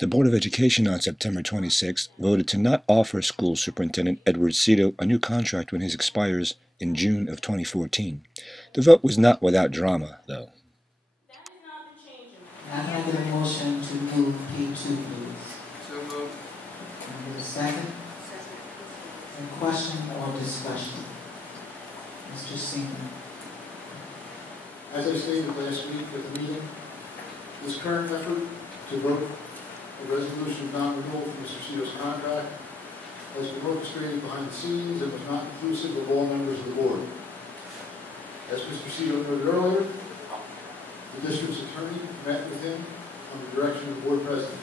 The Board of Education on September 26 voted to not offer School Superintendent Edward Seto a new contract when his expires in June of 2014. The vote was not without drama, though. I have a motion to move P2, please. So moved. Can I get a second? Any question or discussion? Mr. Seamon. As I stated last week at the meeting, this current effort to vote a resolution of non-renewal for Mr. Seto's contract has been orchestrated behind the scenes and was not inclusive of all members of the board. As Mr. Seto noted earlier, the district's attorney met with him on the direction of the board president.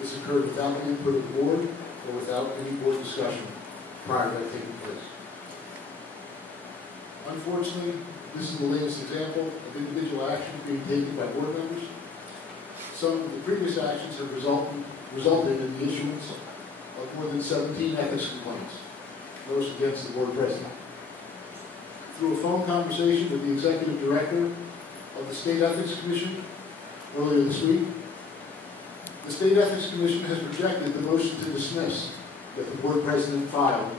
This occurred without the input of the board or without any board discussion prior to that taking place. Unfortunately, this is the latest example of individual action being taken by board members. Some of the previous actions have resulted in the issuance of more than 17 ethics complaints, most against the board president. Through a phone conversation with the executive director of the State Ethics Commission earlier this week, the State Ethics Commission has rejected the motion to dismiss that the board president filed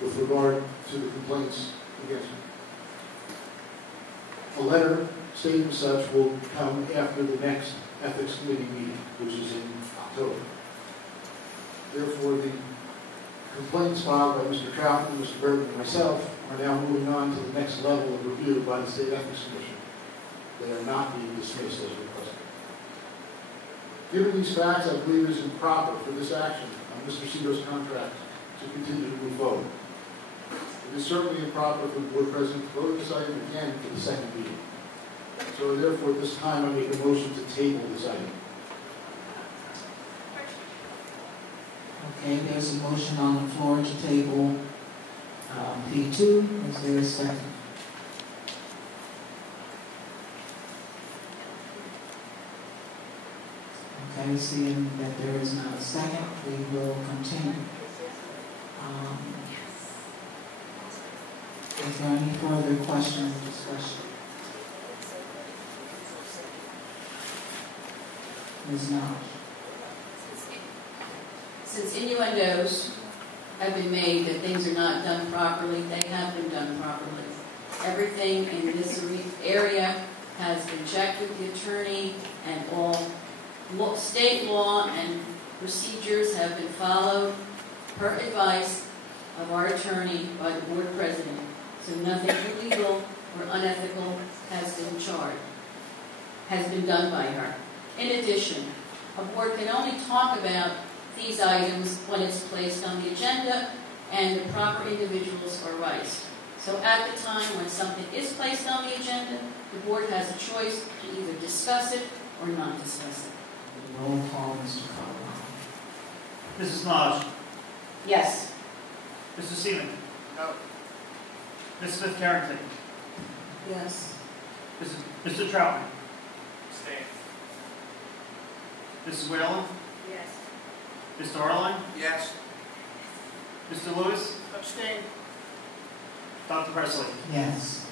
with regard to the complaints against him. A letter stating such will come after the next Ethics Committee meeting, which is in October. Therefore, the complaints filed by Mr. Troutman, Mr. Burton, and myself are now moving on to the next level of review by the State Ethics Commission. They are not being dismissed as requested. Given these facts, I believe it is improper for this action on Mr. Seto's contract to continue to move forward. It is certainly improper for the board president to vote this item again for the second meeting. So therefore, at this time, I make a motion to table this item. Okay, there's a motion on the floor to table P2. Is there a second? Okay, seeing that there is not a second, we will continue. Is there any further questions or discussion? Ms. Nagy. Since innuendos have been made that things are not done properly, they have been done properly. Everything in this area has been checked with the attorney, and all state law and procedures have been followed per advice of our attorney by the board president. So nothing illegal or unethical has been done by her. In addition, a board can only talk about these items when it's placed on the agenda and the proper individuals are raised. So at the time when something is placed on the agenda, the board has a choice to either discuss it or not discuss it. Roll call, Mr. Carlisle. Mrs. Nagy. Yes. Mr. Seamon. No. Ms. Smith-Carrington. Yes. Mr. Troutman. Abstain. Mrs. Whalen. Yes. Mr. Arline. Yes. Mr. Lewis. Abstain. Dr. Presley. Yes.